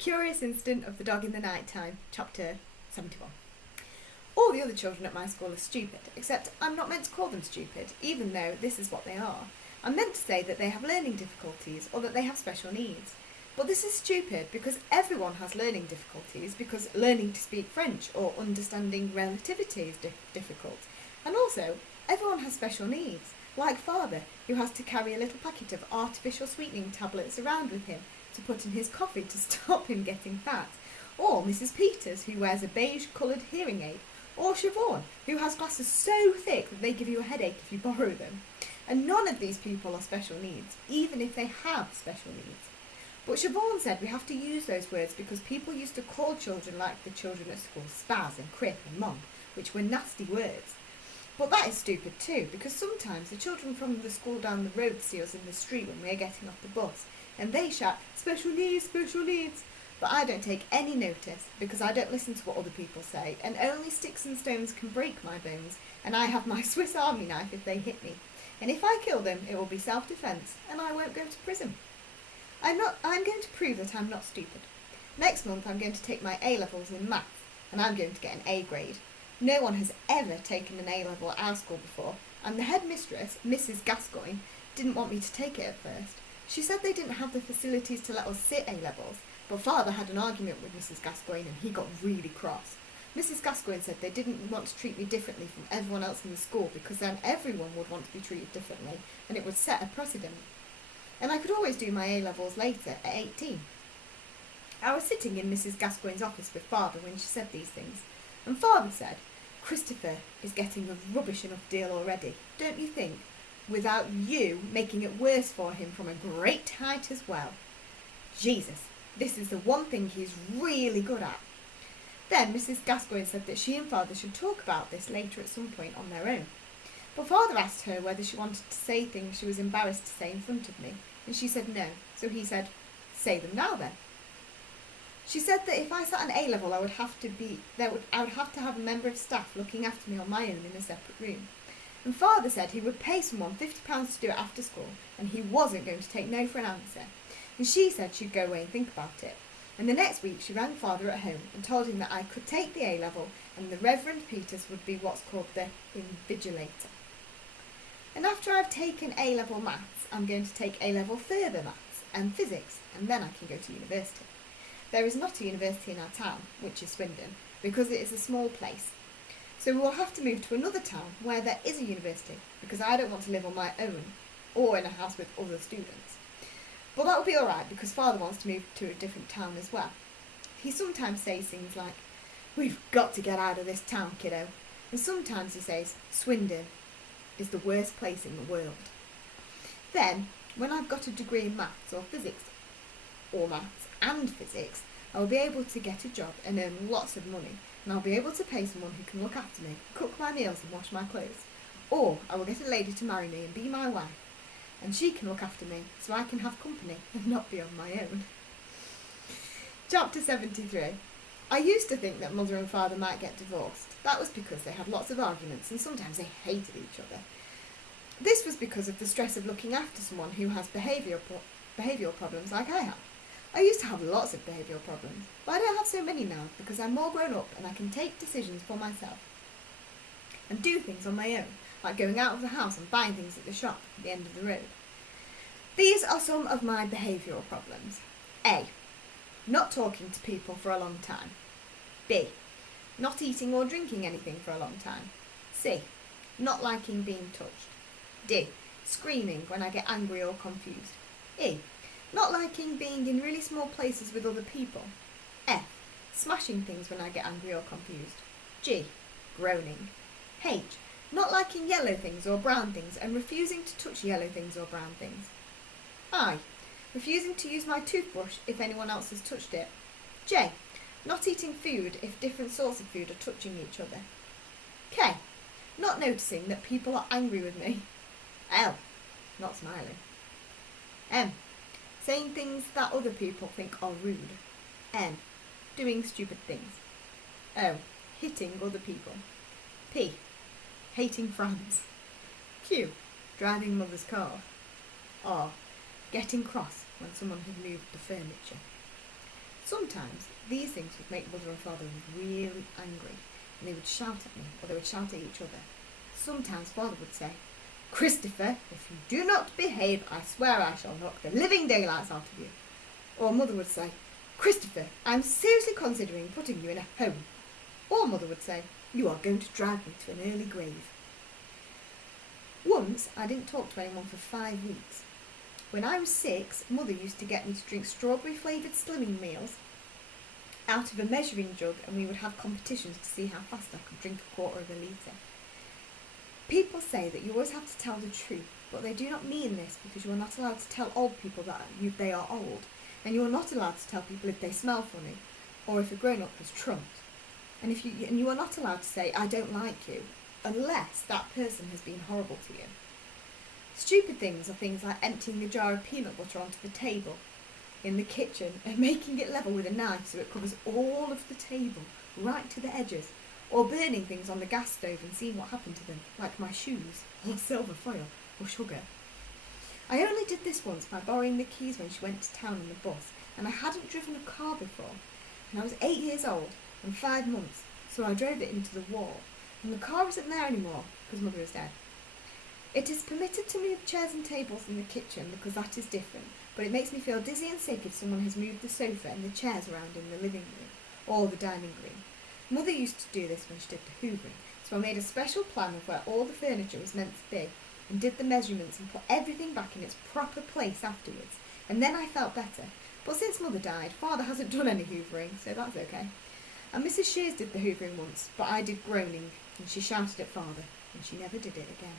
Curious Incident of the Dog in the Night Time, Chapter 71. All the other children at my school are stupid, except I'm not meant to call them stupid, even though this is what they are. I'm meant to say that they have learning difficulties or that they have special needs. But this is stupid because everyone has learning difficulties, because learning to speak French or understanding relativity is difficult. And also, everyone has special needs, like Father, who has to carry a little packet of artificial sweetening tablets around with him to put in his coffee to stop him getting fat, or Mrs. Peters, who wears a beige-coloured hearing aid, or Siobhan, who has glasses so thick that they give you a headache if you borrow them. And none of these people are special needs, even if they have special needs. But Siobhan said we have to use those words because people used to call children like the children at school spaz and crip and mong, which were nasty words. But that is stupid too, because sometimes the children from the school down the road see us in the street when we are getting off the bus, and they shout, special needs, special needs. But I don't take any notice, because I don't listen to what other people say, and only sticks and stones can break my bones, and I have my Swiss Army knife if they hit me. And if I kill them, it will be self-defence, and I won't go to prison. I'm going to prove that I'm not stupid. Next month I'm going to take my A-levels in maths, and I'm going to get an A grade. No one has ever taken an A-level at our school before, and the headmistress, Mrs. Gascoigne, didn't want me to take it at first. She said they didn't have the facilities to let us sit A-levels, but Father had an argument with Mrs. Gascoigne and he got really cross. Mrs. Gascoigne said they didn't want to treat me differently from everyone else in the school because then everyone would want to be treated differently and it would set a precedent. And I could always do my A-levels later at 18. I was sitting in Mrs. Gascoigne's office with Father when she said these things, and Father said, Christopher is getting a rubbish enough deal already, don't you think? Without you making it worse for him from a great height as well. Jesus, this is the one thing he's really good at. Then Mrs. Gascoigne said that she and Father should talk about this later at some point on their own. But Father asked her whether she wanted to say things she was embarrassed to say in front of me, and she said no, so he said, say them now then. She said that if I sat an A-level I would have to have a member of staff looking after me on my own in a separate room. And Father said he would pay someone £50 to do it after school, and he wasn't going to take no for an answer. And she said she'd go away and think about it. And the next week she rang Father at home and told him that I could take the A-level and the Reverend Peters would be what's called the invigilator. And after I've taken A-level maths, I'm going to take A-level further maths and physics, and then I can go to university. There is not a university in our town, which is Swindon, because it is a small place. So we will have to move to another town where there is a university, because I don't want to live on my own or in a house with other students. But that will be alright, because Father wants to move to a different town as well. He sometimes says things like, we've got to get out of this town, kiddo. And sometimes he says, Swindon is the worst place in the world. Then, when I've got a degree in maths or physics, or maths and physics, I will be able to get a job and earn lots of money, and I'll be able to pay someone who can look after me, cook my meals and wash my clothes. Or I will get a lady to marry me and be my wife, and she can look after me so I can have company and not be on my own. Chapter 73. I used to think that Mother and Father might get divorced. That was because they had lots of arguments and sometimes they hated each other. This was because of the stress of looking after someone who has behavioural problems like I have. I used to have lots of behavioural problems, but I don't have so many now because I'm more grown up and I can take decisions for myself and do things on my own, like going out of the house and buying things at the shop at the end of the road. These are some of my behavioural problems. A. Not talking to people for a long time. B. Not eating or drinking anything for a long time. C. Not liking being touched. D. Screaming when I get angry or confused. E. Not liking being in really small places with other people. F. Smashing things when I get angry or confused. G. Groaning. H. Not liking yellow things or brown things and refusing to touch yellow things or brown things. I. Refusing to use my toothbrush if anyone else has touched it. J. Not eating food if different sorts of food are touching each other. K. Not noticing that people are angry with me. L. Not smiling. M. Saying things that other people think are rude. N. Doing stupid things. O. Hitting other people. P. Hating France. Q. Driving Mother's car. R. Getting cross when someone has moved the furniture. Sometimes these things would make Mother and Father really angry, and they would shout at me, or they would shout at each other. Sometimes Father would say, "Christopher, if you do not behave, I swear I shall knock the living daylights out of you." Or Mother would say, "Christopher, I'm seriously considering putting you in a home." Or Mother would say, "You are going to drive me to an early grave." Once I didn't talk to anyone for 5 weeks. When I was 6, Mother used to get me to drink strawberry flavoured slimming meals out of a measuring jug, and we would have competitions to see how fast I could drink a quarter of a litre. People say that you always have to tell the truth, but they do not mean this, because you are not allowed to tell old people that they are old, and you are not allowed to tell people if they smell funny, or if a grown-up has trumped. And you are not allowed to say, "I don't like you," unless that person has been horrible to you. Stupid things are things like emptying a jar of peanut butter onto the table in the kitchen and making it level with a knife so it covers all of the table, right to the edges, or burning things on the gas stove and seeing what happened to them, like my shoes, or silver foil, or sugar. I only did this once by borrowing the keys when she went to town on the bus, and I hadn't driven a car before, and I was 8 years old and 5 months, so I drove it into the wall, and the car isn't there anymore because Mother is dead. It is permitted to move chairs and tables in the kitchen because that is different, but it makes me feel dizzy and sick if someone has moved the sofa and the chairs around in the living room or the dining room. Mother used to do this when she did the hoovering, so I made a special plan of where all the furniture was meant to be and did the measurements and put everything back in its proper place afterwards, and then I felt better. But since Mother died, Father hasn't done any hoovering, so that's okay. And Mrs. Shears did the hoovering once, but I did groaning, and she shouted at Father, and she never did it again.